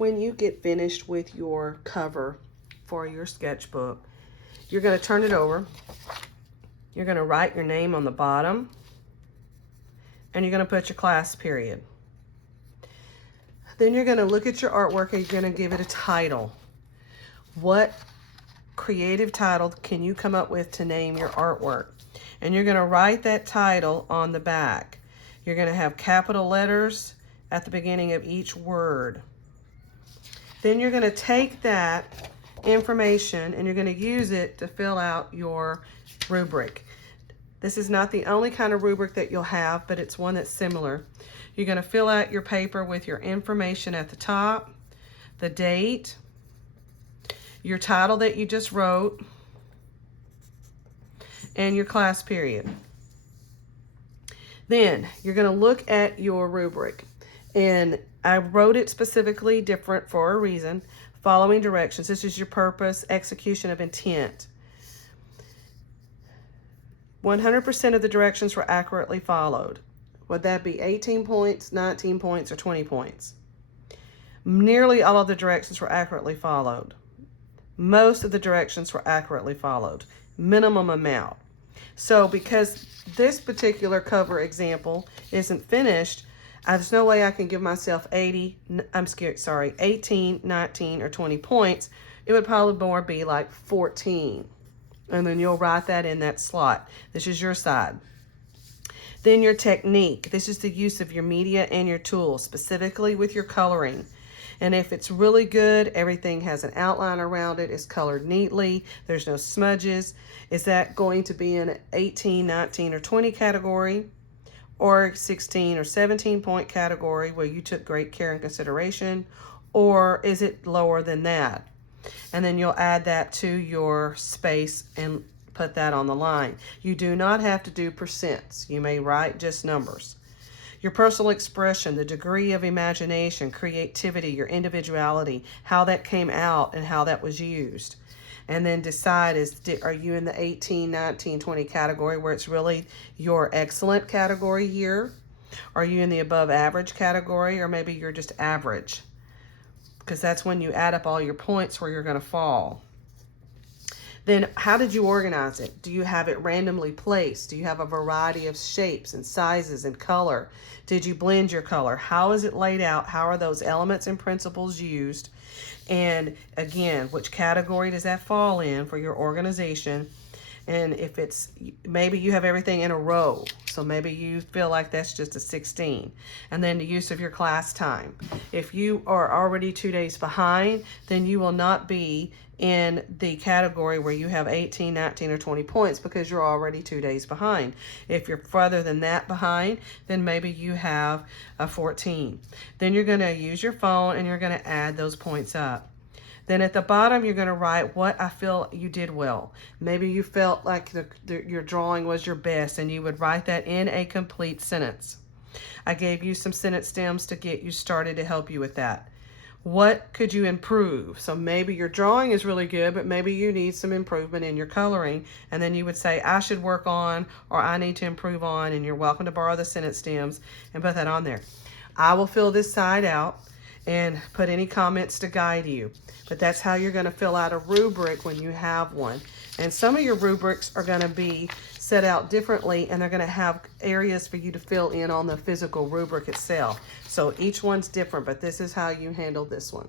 when you get finished with your cover for your sketchbook, you're going to turn it over. You're going to write your name on the bottom, and you're going to put your class period. Then you're going to look at your artwork and you're going to give it a title. What creative title can you come up with to name your artwork? And you're going to write that title on the back. You're going to have capital letters at the beginning of each word. Then you're going to take that information and you're going to use it to fill out your rubric. This is not the only kind of rubric that you'll have, but it's one that's similar. You're going to fill out your paper with your information at the top, the date, your title that you just wrote, and your class period. Then you're going to look at your rubric, and I wrote it specifically different for a reason. Following directions. This is your purpose, execution of intent. 100% of the directions were accurately followed. Would that be 18 points, 19 points, or 20 points? Nearly all of the directions were accurately followed. Most of the directions were accurately followed. Minimum amount. So because this particular cover example isn't finished, there's no way I can give myself 18, 19, or 20 points. It would probably more be like 14. And then you'll write that in that slot. This is your side. Then your technique. This is the use of your media and your tools, specifically with your coloring. And if it's really good, everything has an outline around it, it's colored neatly, there's no smudges. Is that going to be in 18, 19, or 20 category? Or 16 or 17 point category where you took great care and consideration? Or is it lower than that? And then you'll add that to your space and put that on the line. You do not have to do percents. You may write just numbers. Your personal expression, the degree of imagination, creativity, your individuality, how that came out and how that was used. And then decide, are you in the 18, 19, 20 category where it's really your excellent category here? Are you in the above average category, or maybe you're just average? Because that's when you add up all your points where you're going to fall. Then how did you organize it? Do you have it randomly placed? Do you have a variety of shapes and sizes and color? Did you blend your color? How is it laid out? How are those elements and principles used? And again, which category does that fall in for your organization? And if it's, maybe you have everything in a row, so maybe you feel like that's just a 16. And then the use of your class time. If you are already 2 days behind, then you will not be in the category where you have 18, 19, or 20 points because you're already 2 days behind. If you're further than that behind, then maybe you have a 14. Then you're going to use your phone and you're going to add those points up. Then at the bottom, you're going to write what I feel you did well. Maybe you felt like your drawing was your best, and you would write that in a complete sentence. I gave you some sentence stems to get you started to help you with that. What could you improve? So maybe your drawing is really good, but maybe you need some improvement in your coloring. And then you would say, I should work on, or I need to improve on, and you're welcome to borrow the sentence stems and put that on there. I will fill this side out and put any comments to guide you. But that's how you're going to fill out a rubric when you have one. And some of your rubrics are going to be set out differently, and they're going to have areas for you to fill in on the physical rubric itself. So each one's different, but this is how you handle this one.